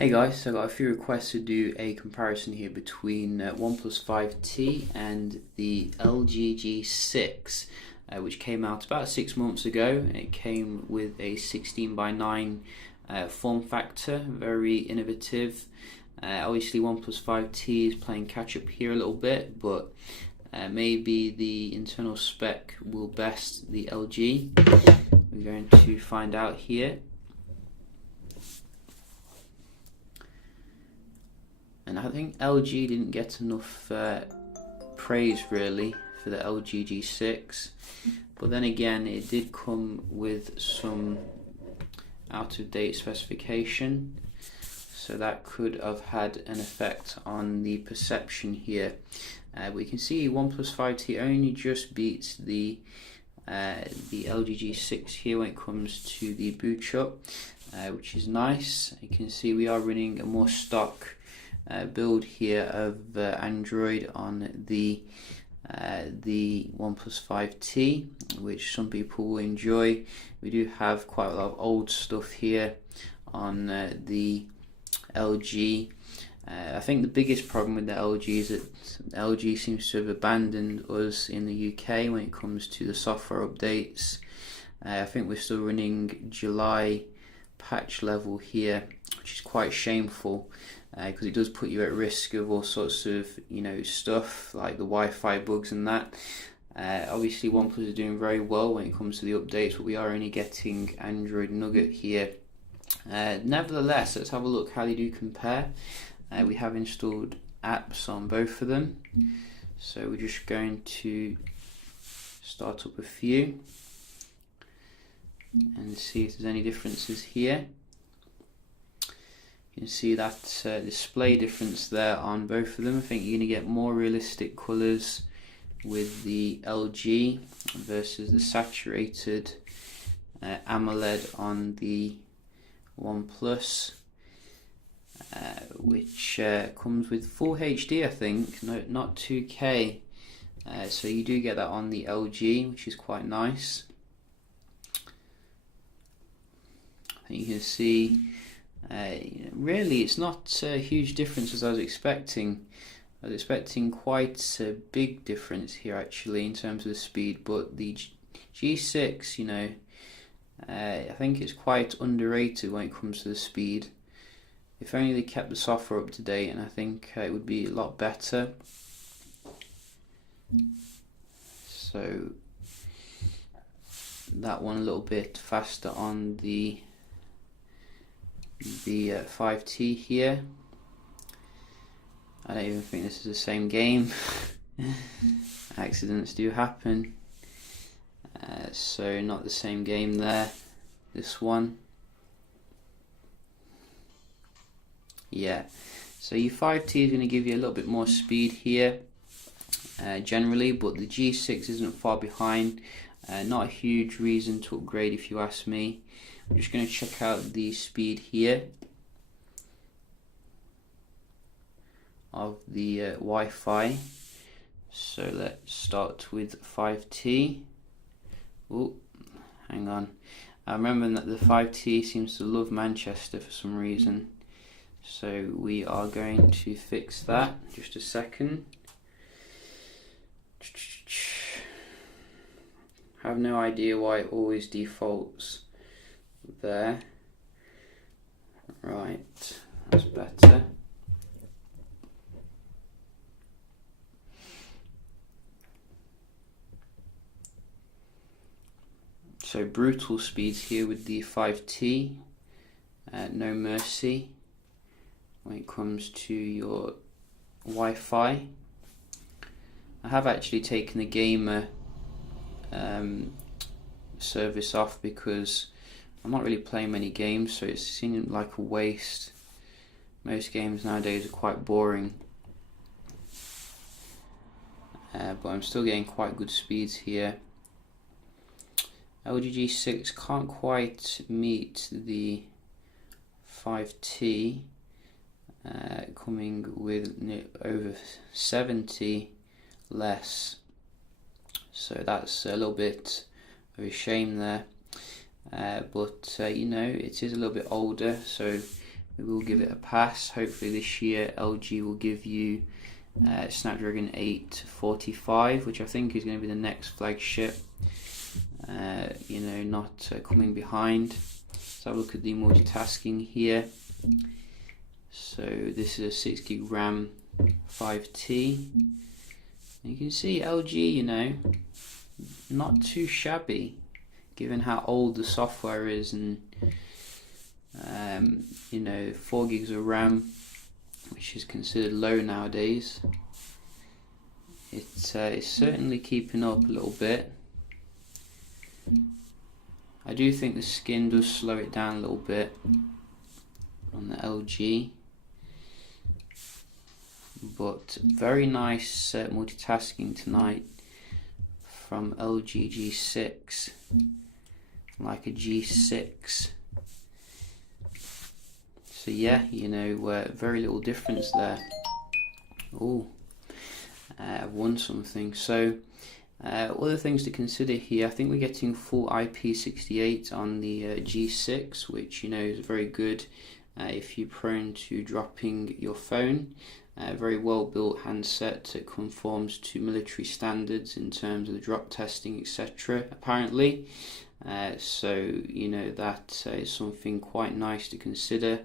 Hey guys, so I got a few requests to do a comparison here between OnePlus 5T and the LG G6, which came out about 6 months ago. It came with a 16:9 form factor, very innovative. Obviously OnePlus 5T is playing catch up here a little bit, but maybe the internal spec will best the LG. We're going to find out here. And I think LG didn't get enough praise really for the LG G6, but then again it did come with some out of date specification, so that could have had an effect on the perception here. We can see OnePlus 5T only just beats the LG G6 here when it comes to the boot up, which is nice. You can see we are running a more stock build here of Android on the OnePlus 5T, which some people will enjoy. We do have quite a lot of old stuff here on the LG. I think the biggest problem with the LG is that LG seems to have abandoned us in the UK when it comes to the software updates. I think we're still running July patch level here, which is quite shameful, because it does put you at risk of all sorts of stuff like the Wi-Fi bugs and that. Obviously OnePlus is doing very well when it comes to the updates, but we are only getting Android Nougat here. Nevertheless, let's have a look how they do compare. We have installed apps on both of them, so we're just going to start up a few and see if there's any differences here. You can see that display difference there on both of them. I think you're going to get more realistic colours with the LG versus the saturated AMOLED on the OnePlus, which comes with full HD, I think, no, not 2K. So you do get that on the LG, which is quite nice. You can see really it's not a huge difference as I was expecting. I was expecting quite a big difference here actually in terms of the speed, but the G6, I think it's quite underrated when it comes to the speed. If only they kept the software up to date, and I think it would be a lot better. So that one a little bit faster on the 5T here. I don't even think this is the same game. Accidents do happen. So not the same game there. This one. Yeah. So your 5T is going to give you a little bit more speed here generally, but the G6 isn't far behind. Not a huge reason to upgrade if you ask me. I'm just going to check out the speed here of the Wi-Fi. So let's start with 5T. Oh, hang on. I remember that the 5T seems to love Manchester for some reason. So we are going to fix that. Just a second. I have no idea why it always defaults there. Right, that's better. So brutal speeds here with the 5T, no mercy when it comes to your Wi-Fi. I have actually taken the gamer service off because I'm not really playing many games, so it seemed like a waste. Most games nowadays are quite boring, but I'm still getting quite good speeds here. LG G6 can't quite meet the 5T, coming with over 70 less, so that's a little bit of a shame there. But it is a little bit older, so we will give it a pass. Hopefully this year LG will give you Snapdragon 845, which I think is going to be the next flagship. You know, not coming behind. Let's have a look at the multitasking here. So this is a 6 gig RAM 5T. You can see LG, you know, not too shabby given how old the software is, and you know, 4 gigs of RAM, which is considered low nowadays. It's certainly keeping up a little bit. I do think the skin does slow it down a little bit on the LG, but very nice multitasking tonight from LG G6, like a G6. So yeah, you know, very little difference there. Oh, I've won something. So other things to consider here, I think we're getting full IP68 on the G6, which, you know, is very good if you're prone to dropping your phone. Very well built handset that conforms to military standards in terms of the drop testing, etc. apparently. So, you know, that is something quite nice to consider.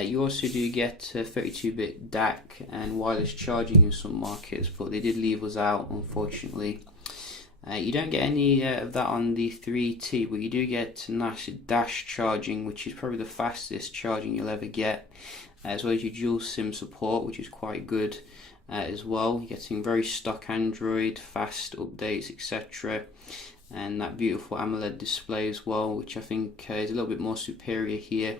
You also do get 32-bit DAC and wireless charging in some markets, but they did leave us out, unfortunately. You don't get any of that on the 3T, but you do get nice dash charging, which is probably the fastest charging you'll ever get, as well as your dual SIM support, which is quite good as well. You're getting very stock Android, fast updates, etc. And that beautiful AMOLED display as well, which I think is a little bit more superior here.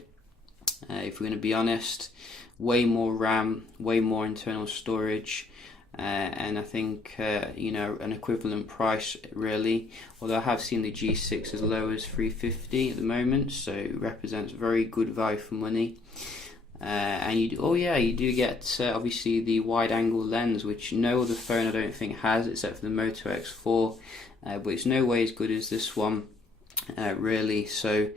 If we're going to be honest, way more RAM, way more internal storage, and I think you know, an equivalent price really. Although I have seen the G6 as low as $350 at the moment, so it represents very good value for money. And you do get obviously the wide angle lens, which no other phone I don't think has except for the Moto X4, but it's no way as good as this one really. So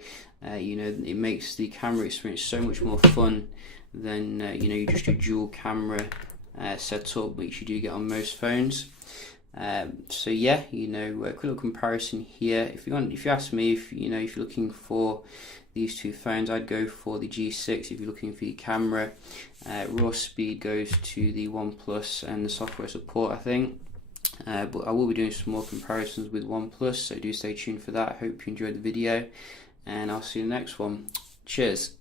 you know, it makes the camera experience so much more fun than you know, you just a dual camera setup, which you do get on most phones. So yeah, you know, a quick little comparison here. If you ask me, if you're looking for these two phones, I'd go for the G6 if you're looking for your camera. Raw speed goes to the OnePlus and the software support, I think. But I will be doing some more comparisons with OnePlus, so do stay tuned for that. I hope you enjoyed the video, and I'll see you in the next one. Cheers.